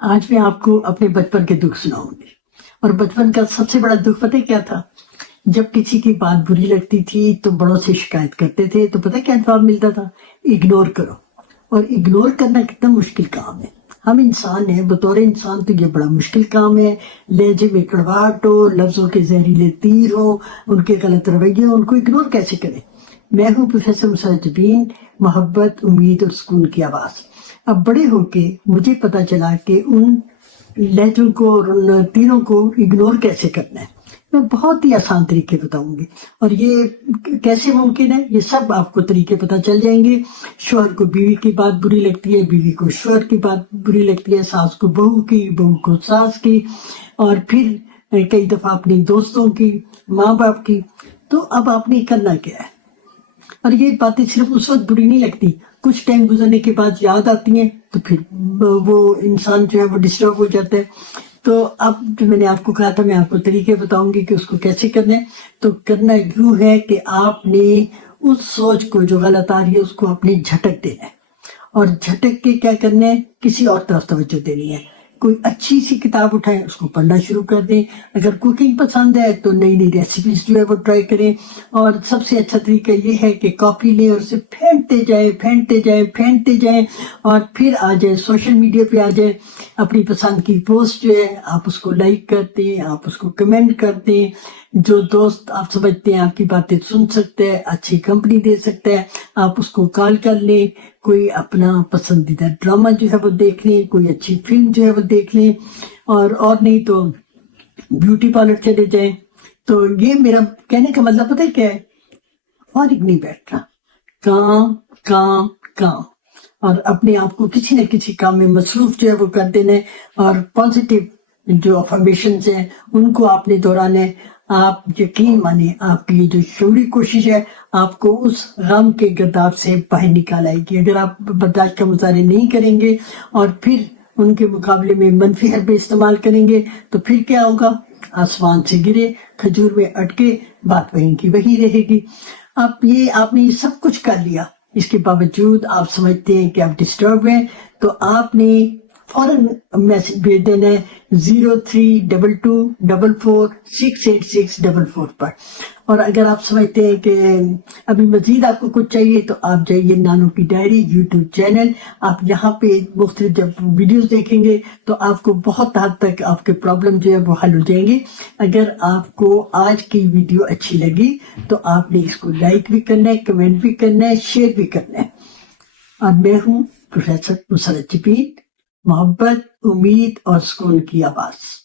آج میں آپ کو اپنے بچپن کے دکھ سناؤں گی۔ اور بچپن کا سب سے بڑا دکھ پتہ کیا تھا؟ جب کسی کی بات بری لگتی تھی تو بڑوں سے شکایت کرتے تھے تو پتہ کیا جواب ملتا تھا؟ اگنور کرو۔ اور اگنور کرنا کتنا مشکل کام ہے۔ ہم انسان ہیں، بطور انسان تو یہ بڑا مشکل کام ہے۔ لہجے میں کڑواہٹ ہو، لفظوں کے زہریلے تیر ہو، ان کے غلط رویے ہو، ان کو اگنور کیسے کریں؟ میں ہوں پروفیسر مسرت جبین، محبت، امید اور سکون کی آواز۔ اب بڑے ہو کے مجھے پتا چلا کہ ان لہجوں کو اور ان تیروں کو اگنور کیسے کرنا ہے۔ میں بہت ہی آسان طریقے بتاؤں گی، اور یہ کیسے ممکن ہے، یہ سب آپ کو طریقے پتہ چل جائیں گے۔ شوہر کو بیوی کی بات بری لگتی ہے، بیوی کو شوہر کی بات بری لگتی ہے، ساس کو بہو کی، بہو کو ساس کی، اور پھر کئی دفعہ اپنی دوستوں کی، ماں باپ کی۔ تو اب آپ نے کرنا کیا ہے؟ اور یہ باتیں صرف اس وقت بری نہیں لگتی، کچھ ٹائم گزرنے کے بعد یاد آتی ہیں تو پھر وہ انسان جو ہے وہ ڈسٹرب ہو جاتا ہے۔ تو اب جو میں نے آپ کو کہا تھا، میں آپ کو طریقے بتاؤں گی کہ اس کو کیسے کرنا ہے۔ تو کرنا یوں ہے کہ آپ نے اس سوچ کو جو غلط آ رہی ہے اس کو اپنے جھٹک دینا ہے، اور جھٹک کے کیا کرنا ہے، کسی اور طرف توجہ دینی ہے۔ کوئی اچھی سی کتاب اٹھائیں، اس کو پڑھنا شروع کر دیں۔ اگر کوکنگ پسند ہے تو نئی نئی ریسیپیز جو ہے وہ ٹرائی کریں۔ اور سب سے اچھا طریقہ یہ ہے کہ کاپی لیں اور اسے پھینٹتے جائیں اور پھر آ جائیں سوشل میڈیا پہ، آ جائیں اپنی پسند کی پوسٹ جو ہے آپ اس کو لائک کرتے ہیں، آپ اس کو کمنٹ کرتے ہیں۔ جو دوست آپ سمجھتے ہیں آپ کی باتیں سن سکتے ہیں، اچھی کمپنی دے سکتا ہے، آپ اس کو کال کر لیں۔ کوئی اپنا پسندیدہ ڈرامہ جو ہے وہ دیکھ لیں، کوئی اچھی فلم جو ہے وہ دیکھ لیں، اور نہیں تو بیوٹی پارلر چلے جائیں۔ تو یہ میرا کہنے کا مطلب پتہ ہے کیا ہے؟ فارغ نہیں بیٹھنا، کام کام کام، اور اپنے آپ کو کسی نہ کسی کام میں مصروف جو ہے وہ کر دینا ہے۔ اور پازیٹیو جو افرمیشنز ہیں ان کو آپ نے دہرانا ہے۔ آپ یقین مانیں، آپ کی جو شعوری کوشش ہے آپ کو اس غم کے گرداب سے باہر نکال آئے گی۔ اگر آپ برداشت کا مظاہرے نہیں کریں گے اور پھر ان کے مقابلے میں منفی حربے استعمال کریں گے تو پھر کیا ہوگا؟ آسمان سے گرے کھجور میں اٹکے، بات وہیں کی وہی رہے گی۔ آپ نے یہ سب کچھ کر لیا، اس کے باوجود آپ سمجھتے ہیں کہ آپ ڈسٹرب ہیں، تو آپ نے فوراً میسج بھیج دینا ہے 0322446864 پر۔ اور اگر آپ سمجھتے ہیں کہ ابھی مزید آپ کو کچھ چاہیے تو آپ جائیے نانو کی ڈائری یوٹیوب چینل، آپ یہاں پہ مختلف جب ویڈیوز دیکھیں گے تو آپ کو بہت حد تک آپ کے پرابلم جو ہے وہ حل ہو جائیں گے۔ اگر آپ کو آج کی ویڈیو اچھی لگی تو آپ نے اس کو لائک بھی کرنا ہے، کمنٹ بھی کرنا ہے، شیئر بھی کرنا ہے۔ اور میں ہوں پروفیسر مسرت جبین، محبت، امید اور سکون کی آواز۔